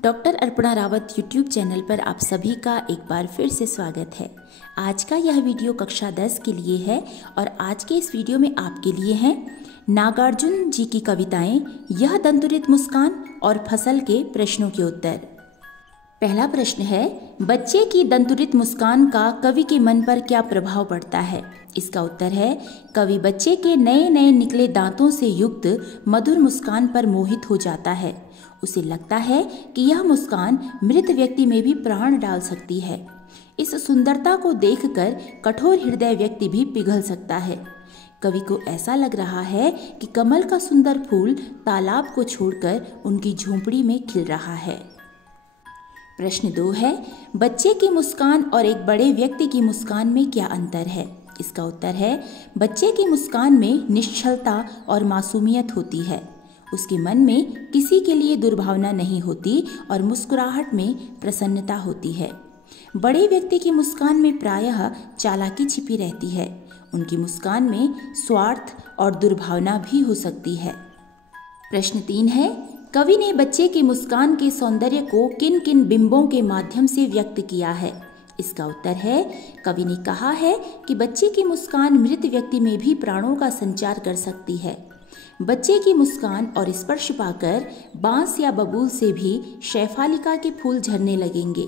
Doctor Arpana Rawat YouTube channel पर आप सभी का एक बार फिर से स्वागत है। आज का यह वीडियो कक्षा 10 के लिए है और आज के इस वीडियो में आपके लिए हैं नागार्जुन जी की कविताएं, यह दंतुरित मुस्कान और फसल के प्रश्नों के उत्तर। पहला प्रश्न है, बच्चे की दंतुरित मुस्कान का कवि के मन पर क्या प्रभाव पड़ता है? इसका उत्तर है, कवि बच्चे के नए नए निकले दांतों से युक्त मधुर मुस्कान पर मोहित हो जाता है। उसे लगता है कि यह मुस्कान मृत व्यक्ति में भी प्राण डाल सकती है। इस सुंदरता को देखकर कठोर हृदय व्यक्ति भी पिघल सकता है। कवि को ऐसा लग रहा है कि कमल का सुंदर फूल तालाब को छोड़कर उनकी झोंपड़ी में खिल रहा है। प्रश्न 2 है, बच्चे की मुस्कान और एक बड़े व्यक्ति की मुस्कान में क्या अंतर है? इसका उत्तर है, बच्चे की मुस्कान में निश्चलता और मासूमियत होती है। उसके मन में किसी के लिए दुर्भावना नहीं होती और मुस्कुराहट में प्रसन्नता होती है। बड़े व्यक्ति की मुस्कान में प्रायः चालाकी छिपी रहती है। उनकी मुस्कान में स्वार्थ और दुर्भावना भी हो सकती है। प्रश्न 3 है, कवि ने बच्चे की मुस्कान के सौंदर्य को किन किन बिंबों के माध्यम से व्यक्त किया है? इसका उत्तर है, कवि ने कहा है कि बच्चे की मुस्कान मृत व्यक्ति में भी प्राणों का संचार कर सकती है। बच्चे की मुस्कान और स्पर्श पाकर बांस या बबूल से भी शैफालिका के फूल झरने लगेंगे।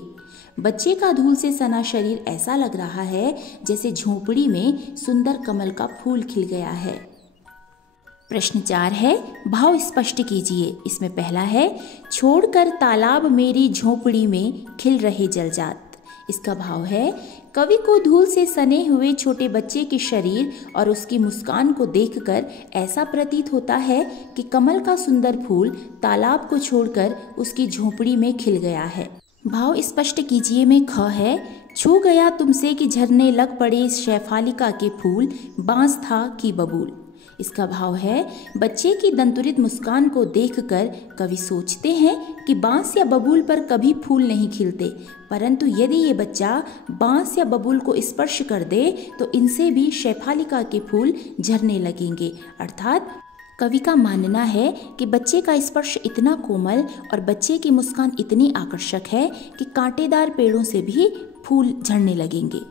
बच्चे का धूल से सना शरीर ऐसा लग रहा है जैसे झोंपड़ी में सुंदर कमल का फूल खिल गया है। प्रश्न 4 है, भाव स्पष्ट कीजिए। इसमें पहला है, छोड़कर तालाब मेरी झोंपड़ी में खिल रहे जलजात। इसका भाव है, कवि को धूल से सने हुए छोटे बच्चे के शरीर और उसकी मुस्कान को देखकर ऐसा प्रतीत होता है कि कमल का सुंदर फूल तालाब को छोड़कर उसकी झोंपड़ी में खिल गया है। भाव स्पष्ट कीजिए में ख है, छू गया तुमसे कि झरने लग पड़े शैफालिका के फूल, बांस था कि बबूल। इसका भाव है, बच्चे की दंतुरित मुस्कान को देखकर कवि सोचते हैं कि बांस या बबूल पर कभी फूल नहीं खिलते, परंतु यदि ये बच्चा बांस या बबूल को स्पर्श कर दे तो इनसे भी शैफालिका के फूल झरने लगेंगे। अर्थात कवि का मानना है कि बच्चे का स्पर्श इतना कोमल और बच्चे की मुस्कान इतनी आकर्षक है कि कांटेदार पेड़ों से भी फूल झड़ने लगेंगे।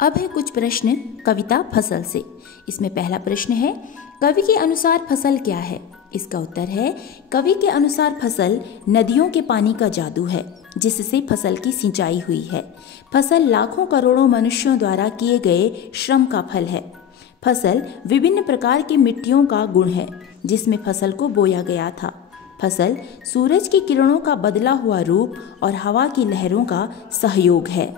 अब है कुछ प्रश्न कविता फसल से। इसमें पहला प्रश्न है, कवि के अनुसार फसल क्या है? इसका उत्तर है, कवि के अनुसार फसल नदियों के पानी का जादू है जिससे फसल की सिंचाई हुई है। फसल लाखों करोड़ों मनुष्यों द्वारा किए गए श्रम का फल है। फसल विभिन्न प्रकार की मिट्टियों का गुण है जिसमें फसल को बोया गया था। फसल सूरज की किरणों का बदला हुआ रूप और हवा की लहरों का सहयोग है।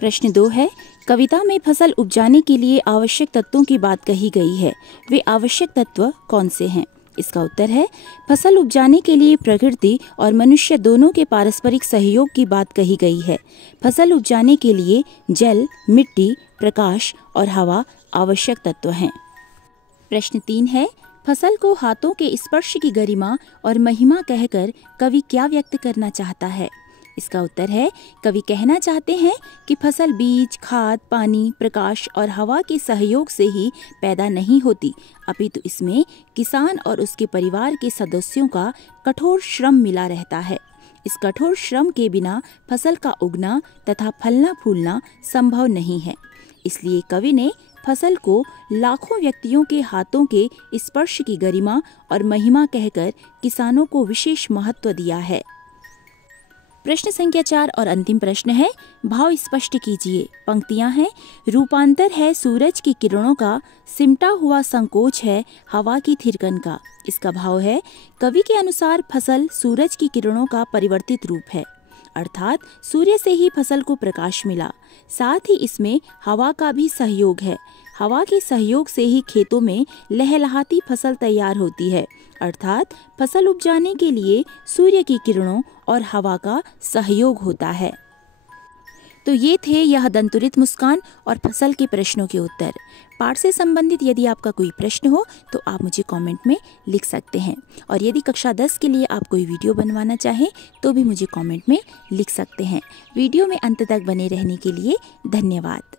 प्रश्न 2 है, कविता में फसल उपजाने के लिए आवश्यक तत्वों की बात कही गई है। वे आवश्यक तत्व कौन से हैं? इसका उत्तर है, फसल उपजाने के लिए प्रकृति और मनुष्य दोनों के पारस्परिक सहयोग की बात कही गई है। फसल उपजाने के लिए जल, मिट्टी, प्रकाश और हवा आवश्यक तत्व हैं। प्रश्न 3 है, फसल को हाथों के स्पर्श की गरिमा और महिमा कहकर कवि क्या व्यक्त करना चाहता है? इसका उत्तर है, कवि कहना चाहते हैं कि फसल बीज, खाद, पानी, प्रकाश और हवा के सहयोग से ही पैदा नहीं होती, अपितु इसमें किसान और उसके परिवार के सदस्यों का कठोर श्रम मिला रहता है। इस कठोर श्रम के बिना फसल का उगना तथा फलना फूलना संभव नहीं है। इसलिए कवि ने फसल को लाखों व्यक्तियों के हाथों के स्पर्श की गरिमा और महिमा कहकर किसानों को विशेष महत्व दिया है। प्रश्न संख्या 4 और अंतिम प्रश्न है, भाव स्पष्ट कीजिए। पंक्तियां हैं, रूपांतर है सूरज की किरणों का, सिमटा हुआ संकोच है हवा की थिरकन का। इसका भाव है, कवि के अनुसार फसल सूरज की किरणों का परिवर्तित रूप है, अर्थात सूर्य से ही फसल को प्रकाश मिला। साथ ही इसमें हवा का भी सहयोग है। हवा के सहयोग से ही खेतों में लहलहाती फसल तैयार होती है, अर्थात फसल उपजाने के लिए सूर्य की किरणों और हवा का सहयोग होता है। तो ये थे यह दंतुरित मुस्कान और फसल के प्रश्नों के उत्तर। पाठ से संबंधित यदि आपका कोई प्रश्न हो तो आप मुझे कमेंट में लिख सकते हैं, और यदि कक्षा 10 के लिए आप कोई वीडियो बनवाना चाहें तो भी मुझे कमेंट में लिख सकते हैं। वीडियो में अंत तक बने रहने के लिए धन्यवाद।